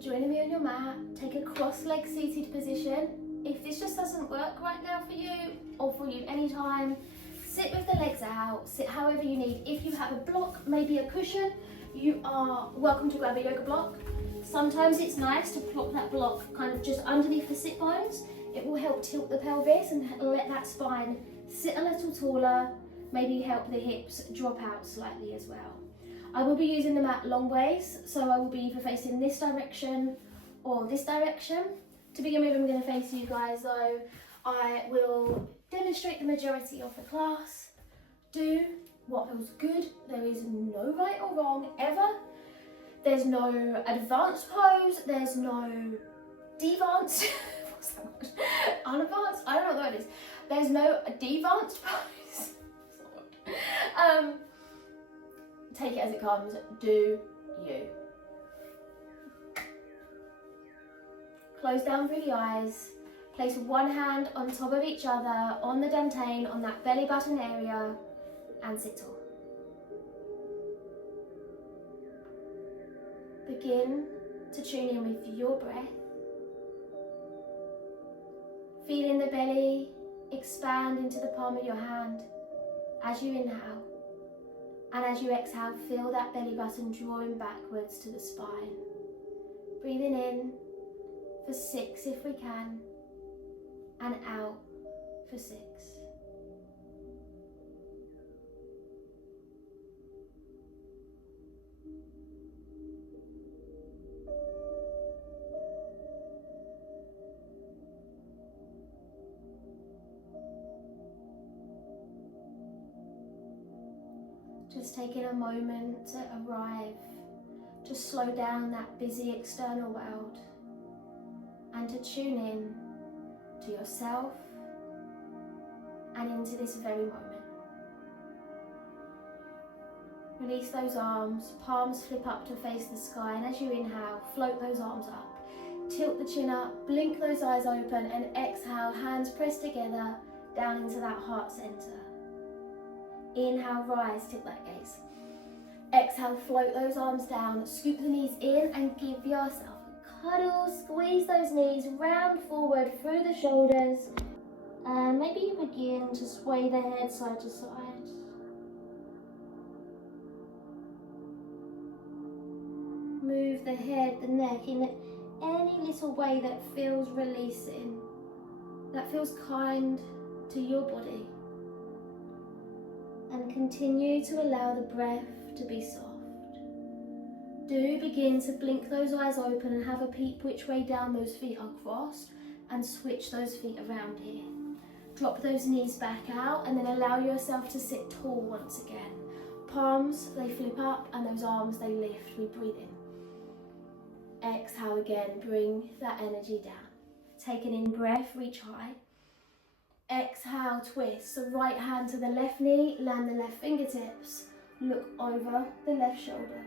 joining me on your mat. Take a cross-leg seated position. If this just doesn't work right now for you, or for you anytime, sit with the legs out, sit however you need. If you have a block, maybe a cushion, you are welcome to grab a yoga block. Sometimes it's nice to plop that block kind of just underneath the sit bones. It will help tilt the pelvis and let that spine sit a little taller, maybe help the hips drop out slightly as well. I will be using the mat long ways, so I will be either facing this direction or this direction. To begin with, I'm going to face you guys though. I will demonstrate the majority of the class. Do what feels good. There is no right or wrong ever. There's no advanced pose. There's no devanced. What's that word? Unadvanced? I don't know what the word is. There's no devanced pose. Take it as it comes. Do you. Close down through the eyes. Place one hand on top of each other on the dantian, on that belly button area, and sit tall. Begin to tune in with your breath. Feeling the belly expand into the palm of your hand as you inhale. And as you exhale, feel that belly button drawing backwards to the spine. Breathing in for 6 if we can, and out for 6. Just taking a moment to arrive, to slow down that busy external world and to tune in to yourself and into this very moment. Release those arms, palms flip up to face the sky, and as you inhale, float those arms up. Tilt the chin up, blink those eyes open, and exhale, hands pressed together down into that heart center. Inhale, rise, tilt that gaze. Exhale, float those arms down, scoop the knees in and give yourself a cuddle. Squeeze those knees round forward through the shoulders. And maybe you begin to sway the head side to side. Move the head, the neck in any little way that feels releasing, that feels kind to your body. And continue to allow the breath to be soft. Do begin to blink those eyes open and have a peep which way down those feet are crossed, and switch those feet around here. Drop those knees back out and then allow yourself to sit tall once again. Palms, they flip up, and those arms, they lift. We breathe in. Exhale again, bring that energy down. Take an in breath, reach high. Exhale, twist. So right hand to the left knee, land the left fingertips. Look over the left shoulder.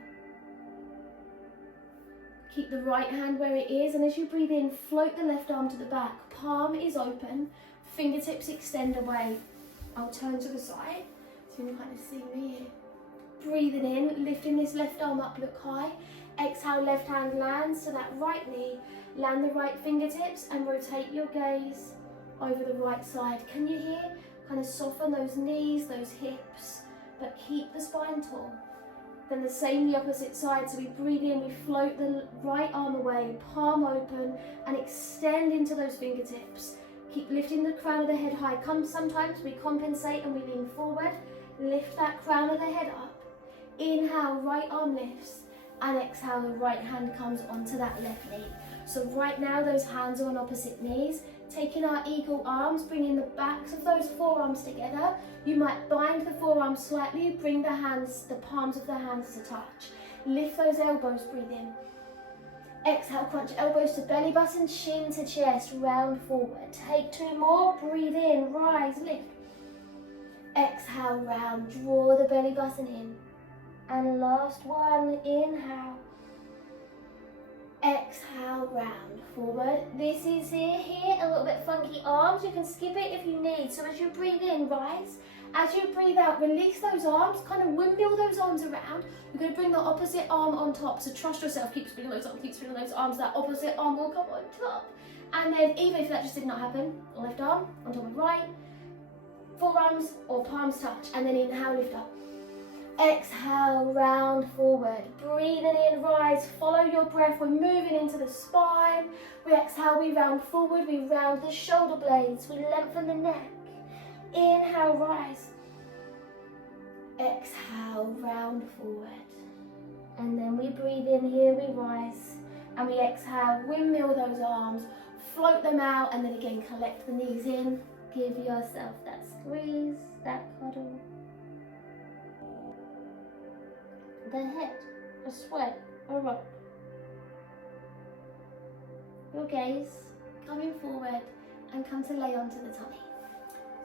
Keep the right hand where it is, and as you breathe in, float the left arm to the back. Palm is open, fingertips extend away. I'll turn to the side so you can kind of see me here. Breathing in, lifting this left arm up, look high. Exhale, left hand lands to that right knee. Land the right fingertips and rotate your gaze over the right side. Can you hear? Kind of soften those knees, those hips, but keep the spine tall. Then the same the opposite side. So we breathe in, we float the right arm away, palm open, and extend into those fingertips. Keep lifting the crown of the head high. Sometimes we compensate and we lean forward. Lift that crown of the head up. Inhale, right arm lifts, and exhale, the right hand comes onto that left knee. So right now those hands are on opposite knees. Taking our eagle arms, bringing the backs of those forearms together. You might bind the forearms slightly, bring the hands, the palms of the hands to touch. Lift those elbows, breathe in. Exhale, crunch elbows to belly button, chin to chest, round forward. Take 2 more, breathe in, rise, lift. Exhale, round, draw the belly button in. And last one, inhale. Exhale, round, forward. This is here, a little bit funky arms. You can skip it if you need. So as you breathe in, rise. As you breathe out, release those arms, kind of windmill those arms around. You're going to bring the opposite arm on top. So trust yourself, keep spinning those arms, keep spinning those arms. That opposite arm will come on top. And then even if that just did not happen, left arm on top of right, forearms or palms touch. And then inhale, lift up. Exhale, round forward. Breathing in, rise, follow your breath. We're moving into the spine. We exhale, we round forward, we round the shoulder blades, we lengthen the neck. Inhale, rise. Exhale, round forward. And then we breathe in here, we rise. And we exhale, windmill those arms, float them out, and then again collect the knees in. Give yourself that squeeze, that cuddle. The head, a sway, a rock. Your gaze coming forward and come to lay onto the tummy.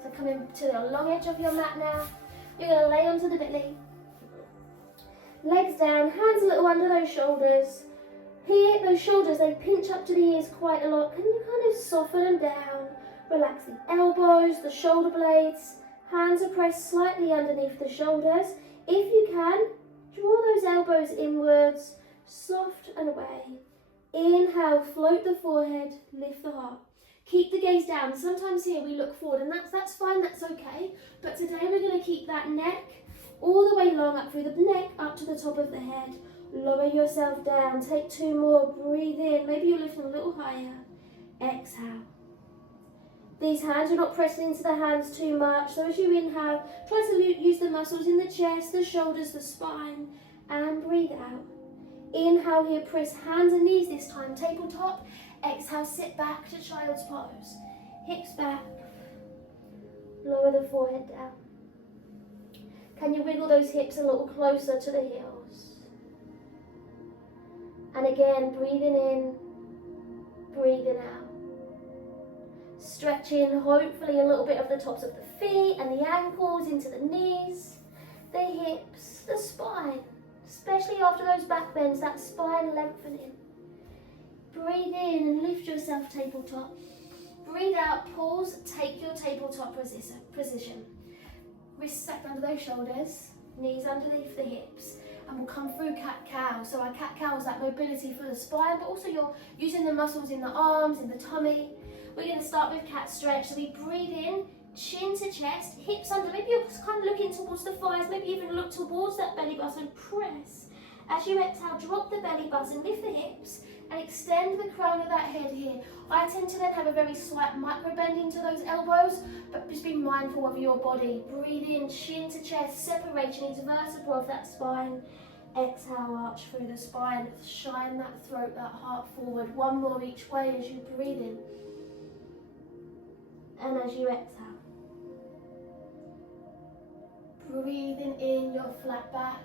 So coming to the long edge of your mat now. You're going to lay onto the belly. Legs down, hands a little under those shoulders. Here, those shoulders, they pinch up to the ears quite a lot. Can you kind of soften them down? Relax the elbows, the shoulder blades. Hands are pressed slightly underneath the shoulders. If you can, draw those elbows inwards, soft and away. Inhale, float the forehead, lift the heart. Keep the gaze down. Sometimes here we look forward, and that's fine, that's okay. But today we're going to keep that neck all the way long, up through the neck, up to the top of the head. Lower yourself down. Take 2 more. Breathe in. Maybe you're lifting a little higher. Exhale. These hands are not pressing into the hands too much. So as you inhale, try to use the muscles in the chest, the shoulders, the spine, and breathe out. Inhale here, press hands and knees this time, tabletop. Exhale, sit back to child's pose. Hips back. Lower the forehead down. Can you wiggle those hips a little closer to the heels? And again, breathing in, breathing out. Stretching, hopefully, a little bit of the tops of the feet and the ankles into the knees, the hips, the spine. Especially after those back bends, that spine lengthening. Breathe in and lift yourself tabletop. Breathe out, pause, take your tabletop position. Wrists stacked under those shoulders, knees underneath the hips, and we'll come through cat-cow. So our cat-cow is that mobility for the spine, but also you're using the muscles in the arms, in the tummy. We're going to start with cat stretch. So we breathe in, chin to chest, hips under. Maybe you're just kind of looking towards the thighs, maybe even look towards that belly button, press. As you exhale, drop the belly button, lift the hips, and extend the crown of that head here. I tend to then have a very slight micro bend into those elbows, but just be mindful of your body. Breathe in, chin to chest, separating each vertebra of that spine. Exhale, arch through the spine, shine that throat, that heart forward. 1 more each way as you breathe in. And as you exhale, breathing in your flat back,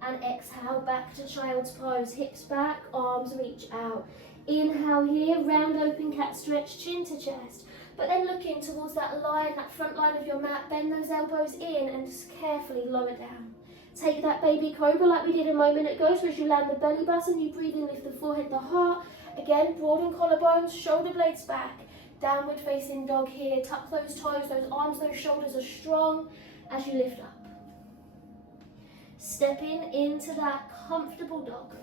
and exhale back to child's pose. Hips back, arms reach out. Inhale here, round open cat stretch, chin to chest. But then looking towards that line, that front line of your mat, bend those elbows in and just carefully lower down. Take that baby cobra like we did a moment ago. So as you land the belly button, you breathe in, lift the forehead, the heart. Again, broaden collarbones, shoulder blades back. Downward facing dog here. Tuck those toes, those arms, those shoulders are strong as you lift up. Stepping into that comfortable dog.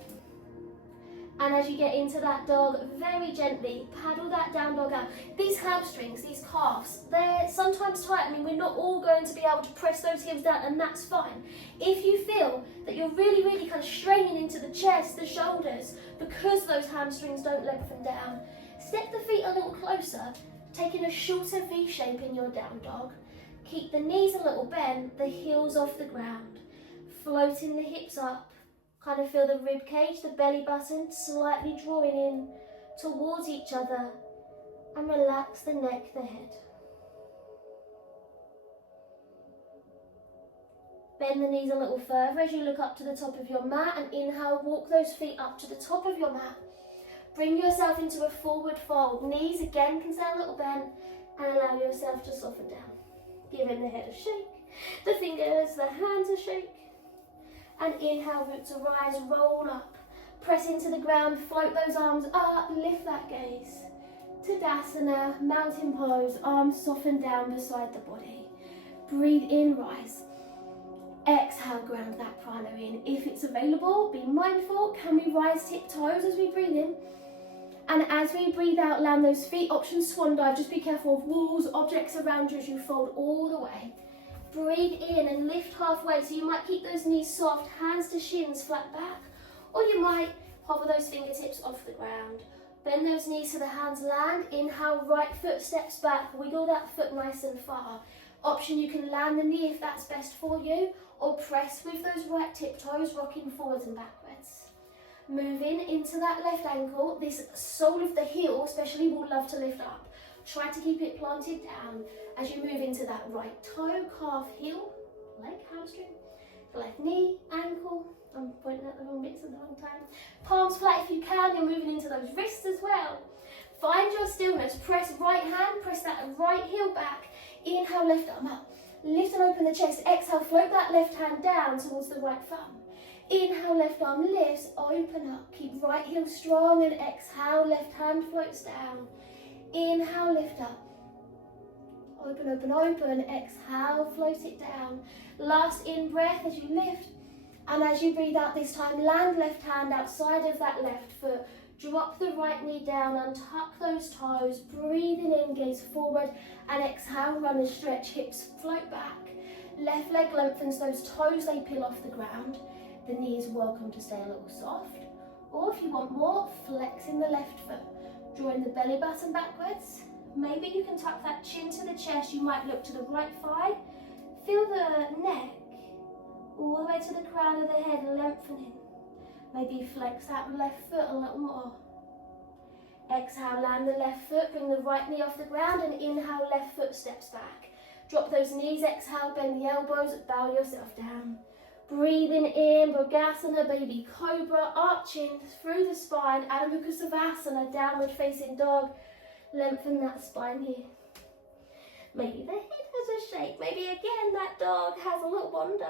And as you get into that dog, very gently paddle that down dog out. These hamstrings, these calves, they're sometimes tight. I mean, we're not all going to be able to press those hips down, and that's fine. If you feel that you're really kind of straining into the chest, the shoulders, because those hamstrings don't lengthen down, step the feet a little closer, taking a shorter V shape in your down dog. Keep the knees a little bent, the heels off the ground. Floating the hips up. Kind of feel the rib cage, the belly button slightly drawing in towards each other, and relax the neck, the head. Bend the knees a little further as you look up to the top of your mat, and inhale, walk those feet up to the top of your mat. Bring yourself into a forward fold. Knees again can stay a little bent, and allow yourself to soften down. Giving the head a shake, the fingers, the hands a shake. And inhale, root to rise, roll up. Press into the ground, float those arms up, lift that gaze. Tadasana, mountain pose, arms soften down beside the body. Breathe in, rise. Exhale, ground that prana in. If it's available, be mindful. Can we rise tiptoes as we breathe in? And as we breathe out, land those feet. Option swan dive. Just be careful of walls, objects around you as you fold all the way. Breathe in and lift halfway. So you might keep those knees soft, hands to shins, flat back. Or you might hover those fingertips off the ground. Bend those knees so the hands land. Inhale, right foot steps back. Wiggle that foot nice and far. Option, you can land the knee if that's best for you, or press with those right tiptoes, rocking forwards and backwards. Moving into that left ankle, this sole of the heel especially will love to lift up. Try to keep it planted down as you move into that right toe, calf, heel, leg, hamstring, left knee, ankle. I'm pointing at the wrong bits at the wrong time. Palms flat if you can, you're moving into those wrists as well. Find your stillness, press right hand, press that right heel back. Inhale, left arm up. Lift and open the chest. Exhale, float that left hand down towards the right thumb. Inhale, left arm lifts, open up. Keep right heel strong and exhale, left hand floats down. Inhale, lift up. Open, open, open. Exhale, float it down. Last in breath as you lift. And as you breathe out this time, land left hand outside of that left foot. Drop the right knee down, untuck those toes. Breathing in, gaze forward. And exhale, run and stretch, hips float back. Left leg lengthens, those toes, they peel off the ground. The knee is welcome to stay a little soft. Or if you want more, flexing the left foot. Drawing the belly button backwards. Maybe you can tuck that chin to the chest. You might look to the right thigh. Feel the neck all the way to the crown of the head, lengthening. Maybe flex that left foot a little more. Exhale, land the left foot, bring the right knee off the ground, and inhale, left foot steps back. Drop those knees, exhale, bend the elbows, bow yourself down. Breathing in, Bhagasana, baby cobra, arching through the spine, Adho Mukha Savasana, downward facing dog. Lengthen that spine here. Maybe the head has a shake, maybe again that dog has a little wander.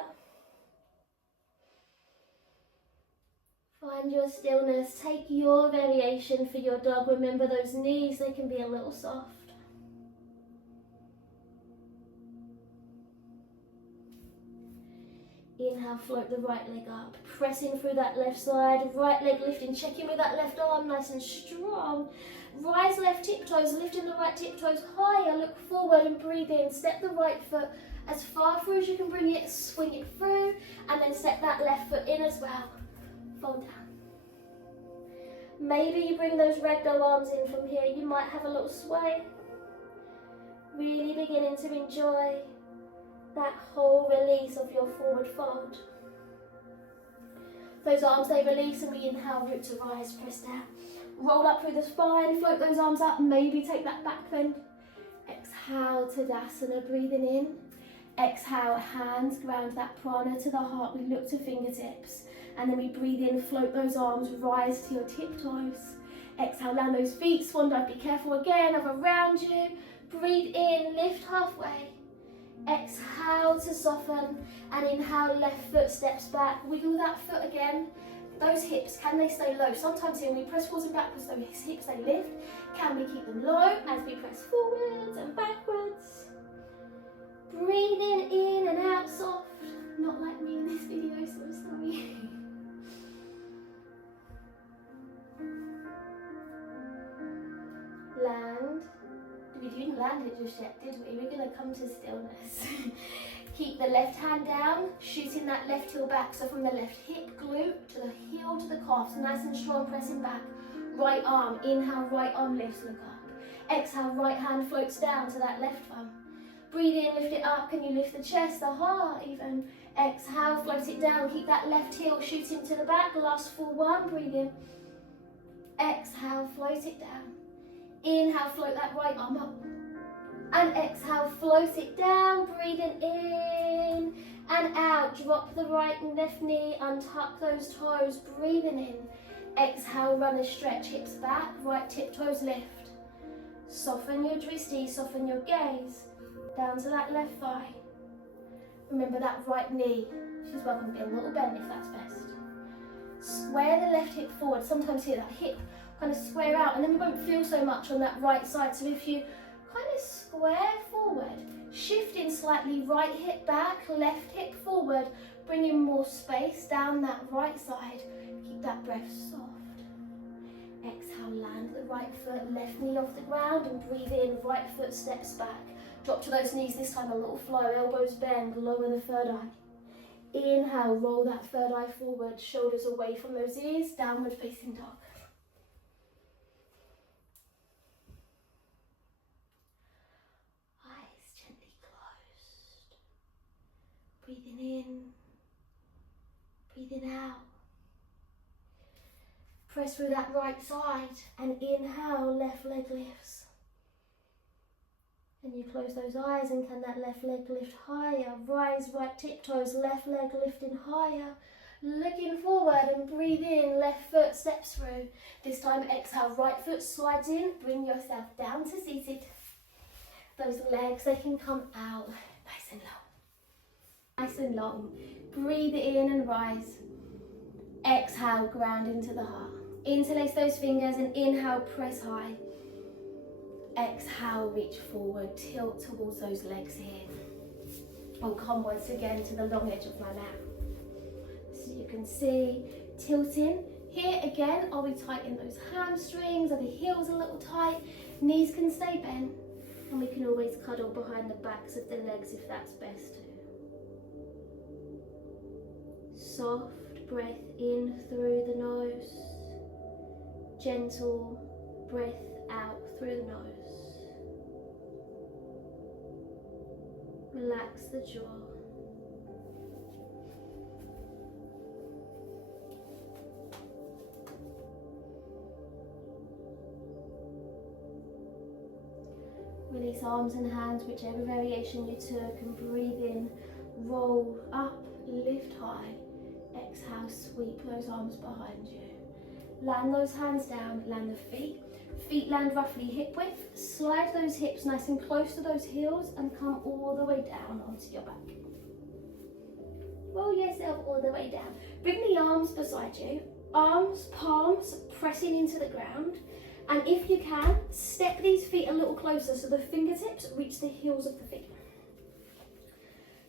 Find your stillness, take your variation for your dog. Remember those knees, they can be a little soft. Inhale, float the right leg up, pressing through that left side, right leg lifting, checking with that left arm nice and strong. Rise left tiptoes, lifting the right tiptoes higher, look forward and breathe in. Step the right foot as far through as you can bring it, swing it through, and then step that left foot in as well. Fold down. Maybe you bring those ragdoll arms in from here. You might have a little sway. Really beginning to enjoy that whole release of your forward fold. Those arms, they release, and we inhale, root to rise, press down. Roll up through the spine, float those arms up, maybe take that back bend. Exhale, Tadasana, breathing in. Exhale, hands ground that prana to the heart. We look to fingertips. And then we breathe in, float those arms, rise to your tiptoes. Exhale, land those feet, swan dive, be careful again of around you. Breathe in, lift halfway. Exhale to soften, and inhale, left foot steps back. Wiggle that foot again. Those hips, can they stay low? Sometimes when we press forwards and backwards, those hips, they lift. Can we keep them low as we press forwards and backwards? Breathing in and out soft. Not like me in this video, so sorry. Land. We didn't land it just yet, did we? We're going to come to stillness. Keep the left hand down, shooting that left heel back. So from the left hip glute to the heel to the calf, nice and strong, pressing back. Right arm, inhale, right arm lifts, look up. Exhale, right hand floats down to that left thumb. Breathe in, lift it up. Can you lift the chest, the heart even? Exhale, float it down. Keep that left heel shooting to the back. Last full one, breathe in. Exhale, float it down. Inhale, float that right arm up. And exhale, float it down, breathing in and out. Drop the right and left knee, untuck those toes, breathing in. Exhale, run a stretch, hips back, right tiptoes lift. Soften your dristy, soften your gaze. Down to that left thigh. Remember that right knee. She's welcome to be a little bent if that's best. Square the left hip forward. Sometimes here that hip kind of square out, and then we won't feel so much on that right side. So if you kind of square forward, Shifting slightly, right hip back, left hip forward, bringing more space down that right side. Keep that breath soft. Exhale, land the right foot, left knee off the ground, and breathe in, right foot steps back. Drop to those knees, this time a little flow, elbows bend, lower the third eye. Inhale, roll that third eye forward, shoulders away from those ears, downward facing dog. Eyes gently closed. Breathing in, breathing out. Press through that right side and inhale, left leg lifts. And you close those eyes and can that left leg lift higher. Rise right tiptoes, left leg lifting higher. Looking forward and breathe in, left foot steps through. This time exhale, right foot slides in, bring yourself down to seated. Those legs, they can come out nice and long. Nice and long. Breathe in and rise. Exhale, ground into the heart. Interlace those fingers and inhale, press high. Exhale, reach forward, tilt towards those legs here. And come once again to the long edge of my mat. So you can see, tilting. Here again, are we tight in those hamstrings? Are the heels a little tight? Knees can stay bent. And we can always cuddle behind the backs of the legs if that's best too. Soft breath in through the nose. Gentle breath out through the nose. Relax the jaw. Release arms and hands, whichever variation you took, and breathe in, roll up, lift high. Exhale, sweep those arms behind you. Land those hands down, land the feet. Feet land roughly hip width. Slide those hips nice and close to those heels and come all the way down onto your back. Roll yourself all the way down. Bring the arms beside you. Arms, palms pressing into the ground. And if you can, step these feet a little closer so the fingertips reach the heels of the feet.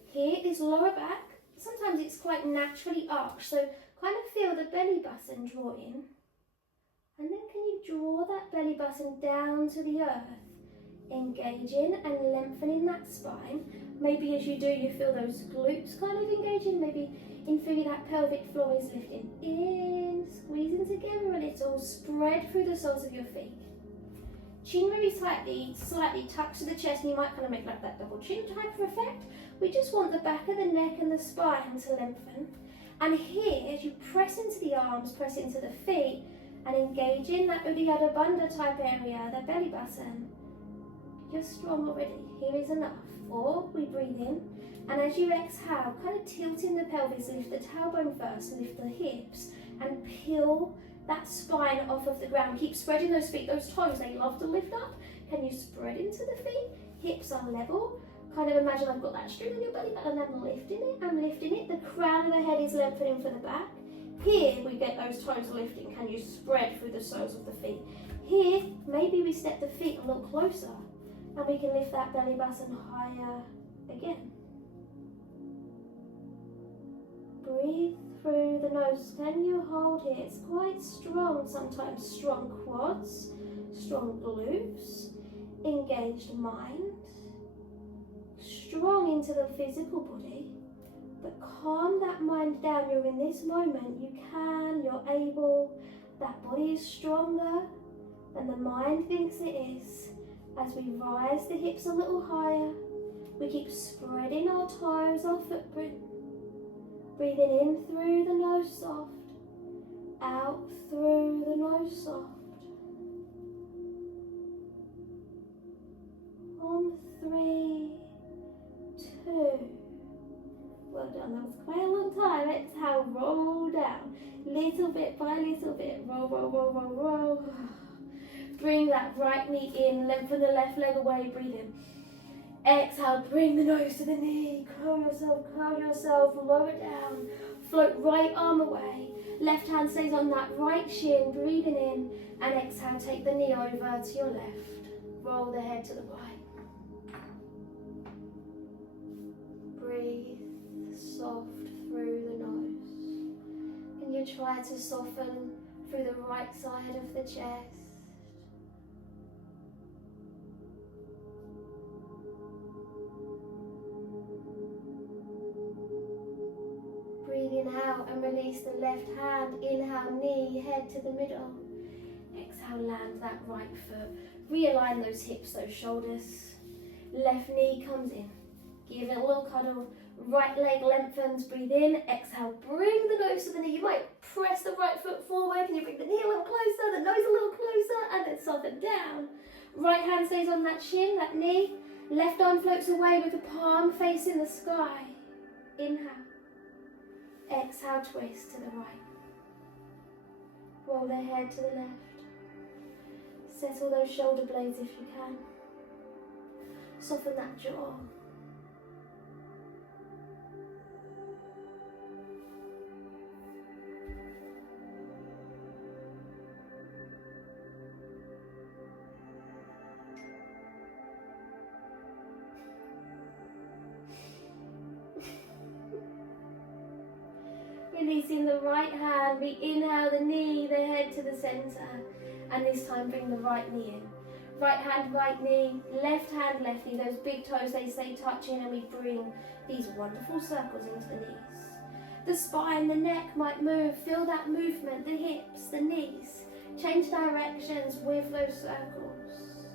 Here is lower back. Sometimes it's quite naturally arched, so kind of feel the belly button draw in. And then can you draw that belly button down to the earth, engaging and lengthening that spine. Maybe as you do, you feel those glutes kind of engaging. Maybe in theory that pelvic floor is lifting in, squeezing together a little, spread through the soles of your feet. Chin very tightly, slightly tucks to the chest, and you might kind of make like that double chin type of effect. We just want the back of the neck and the spine to lengthen. And here, as you press into the arms, press into the feet, and engage in that Uddiyana Bandha type area, the belly button, you're strong already. Here is enough. Or we breathe in, and as you exhale, kind of tilting the pelvis, lift the tailbone first, lift the hips, and peel that spine off of the ground. Keep spreading those feet, those toes, they love to lift up. Can you spread into the feet? Hips are level. Kind of imagine I've got that string on your belly button and I'm lifting it, I'm lifting it. The crown of the head is lengthening for the back. Here we get those toes lifting. Can you spread through the soles of the feet? Here, maybe we step the feet a little closer and we can lift that belly button higher again. Breathe through the nose. Can you hold here? It's quite strong sometimes. Strong quads, strong glutes, engaged mind, strong into the physical body. But calm that mind down. You're in this moment. You can, you're able. That body is stronger than the mind thinks it is. As we rise the hips a little higher, we keep spreading our toes, our footprint. Breathing in through the nose soft, out through the nose soft. On 3, 2. Well done, that was quite a long time. Exhale, roll down. Little bit by little bit. Roll, roll, roll, roll, roll. Bring that right knee in, lengthen the left leg away, breathe in. Exhale, bring the nose to the knee. Curl yourself, lower down. Float right arm away. Left hand stays on that right shin, breathing in. And exhale, take the knee over to your left. Roll the head to the right. breathe soft through the nose. Can you try to soften through the right side of the chest? Breathing out and release the left hand. Inhale, knee, head to the middle. Exhale, land that right foot. Realign those hips, those shoulders. Left knee comes in. Give it a little cuddle. Right leg lengthens. Breathe in. Exhale, bring the nose to the knee. You might press the right foot forward. Can you bring the knee a little closer, the nose a little closer, and then soften down. Right hand stays on that shin, that knee. Left arm floats away with the palm facing the sky. Inhale. Exhale, twist to the right. Roll the head to the left. Settle those shoulder blades if you can. Soften that jaw. Releasing the right hand, we inhale the knee, the head to the center, and this time bring the right knee in. Right hand, right knee, left hand, left knee, those big toes they stay touching, and we bring these wonderful circles into the knees. The spine, the neck might move, feel that movement, the hips, the knees. Change directions with those circles.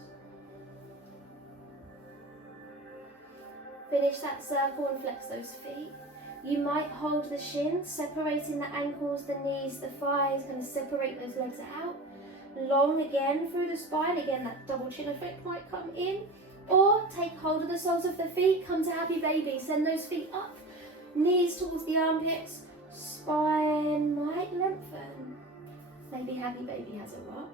Finish that circle and flex those feet. You might hold the shins, separating the ankles, the knees, the thighs, going to separate those legs out. Long again through the spine, again that double chin effect might come in. Or take hold of the soles of the feet, come to happy baby, send those feet up. Knees towards the armpits, spine might lengthen. Maybe happy baby has a rock.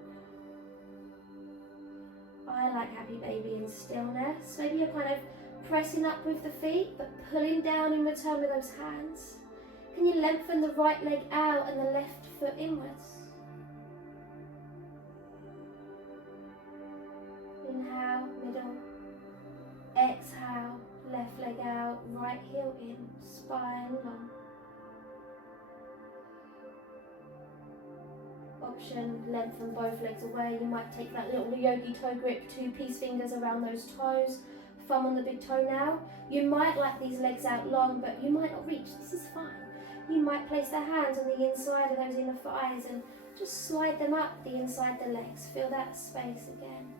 I like happy baby in stillness. Maybe you're kind of pressing up with the feet, but pulling down in return with those hands. Can you lengthen the right leg out and the left foot inwards? Inhale, middle. Exhale, left leg out, right heel in, spine long. Option, lengthen both legs away. You might take that little yogi toe grip, 2-piece fingers around those toes. Thumb on the big toe now. You might like these legs out long, but you might not reach. This is fine. You might place the hands on the inside of those inner thighs and just slide them up the inside the legs. Feel that space again.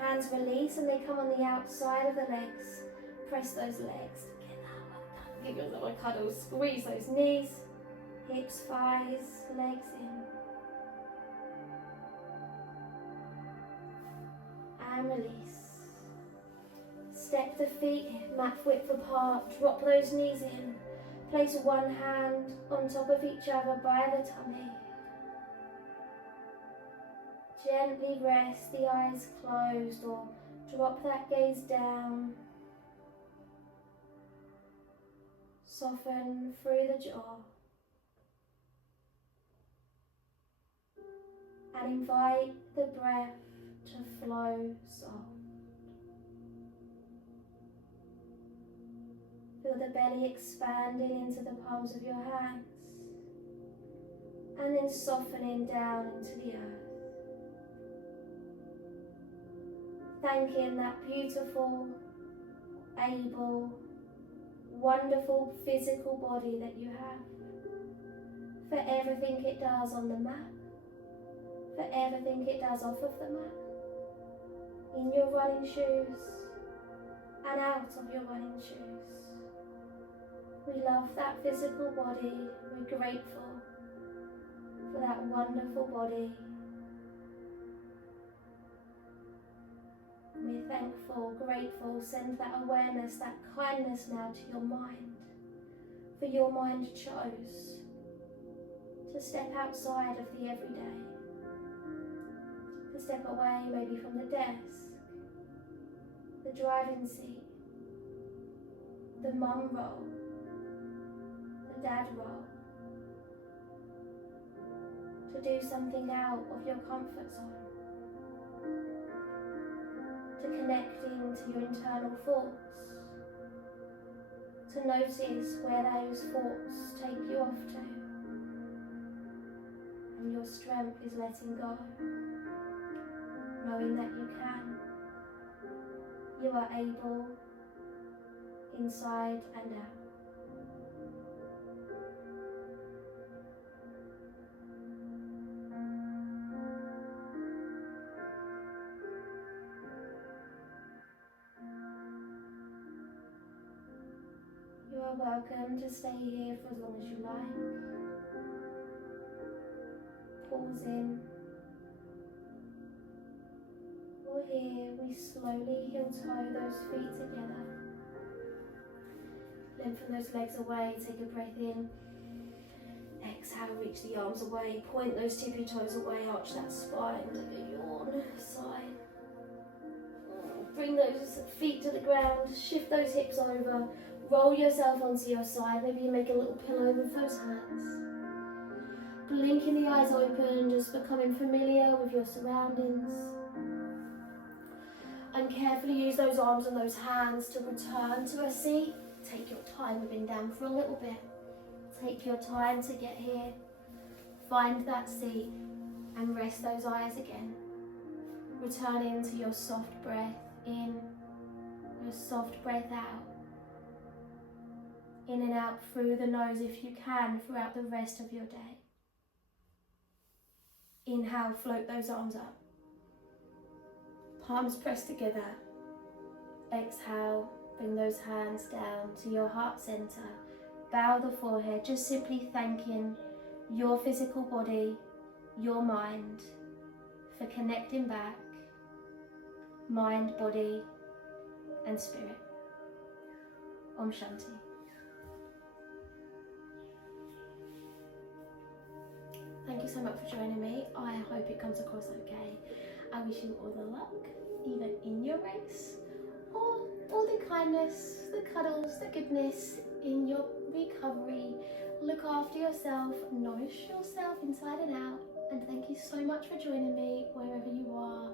Hands release and they come on the outside of the legs. Press those legs together. Give yourself a cuddle. Squeeze those knees, hips, thighs, legs in. And release. Step the feet mat width apart, drop those knees in. Place one hand on top of each other by the tummy. Gently rest, the eyes closed, or drop that gaze down. Soften through the jaw. And invite the breath to flow soft. Feel the belly expanding into the palms of your hands and then softening down into the earth. Thanking that beautiful, able, wonderful physical body that you have for everything it does on the mat, for everything it does off of the mat, in your running shoes and out of your running shoes. We love that physical body. We're grateful for that wonderful body. We're thankful, grateful. Send that awareness, that kindness now to your mind. For your mind chose to step outside of the everyday. To step away maybe from the desk, the driving seat, the mum role, dad role, to do something out of your comfort zone, to connecting to your internal thoughts, to notice where those thoughts take you off to. And your strength is letting go, knowing that you can. You are able, inside and out. You are welcome to stay here for as long as you like. Pause in. For here, we slowly heel-toe those feet together. Lengthen those legs away, take a breath in. Exhale, reach the arms away, point those tippy toes away, arch that spine, take a yawn, sigh. Bring those feet to the ground, shift those hips over, roll yourself onto your side, maybe you make a little pillow with those hands. Blinking the eyes open, just becoming familiar with your surroundings. And carefully use those arms and those hands to return to a seat. Take your time moving down for a little bit. Take your time to get here. Find that seat and rest those eyes again. Return into your soft breath in, your soft breath out. In and out through the nose if you can throughout the rest of your day. Inhale, float those arms up. Palms pressed together. Exhale, bring those hands down to your heart center. Bow the forehead, just simply thanking your physical body, your mind, for connecting back, mind, body, and spirit. Om Shanti. Thank you so much for joining me. I hope it comes across okay. I wish you all the luck, either in your race or all the kindness, the cuddles, the goodness in your recovery. Look after yourself, nourish yourself inside and out, and thank you so much for joining me wherever you are.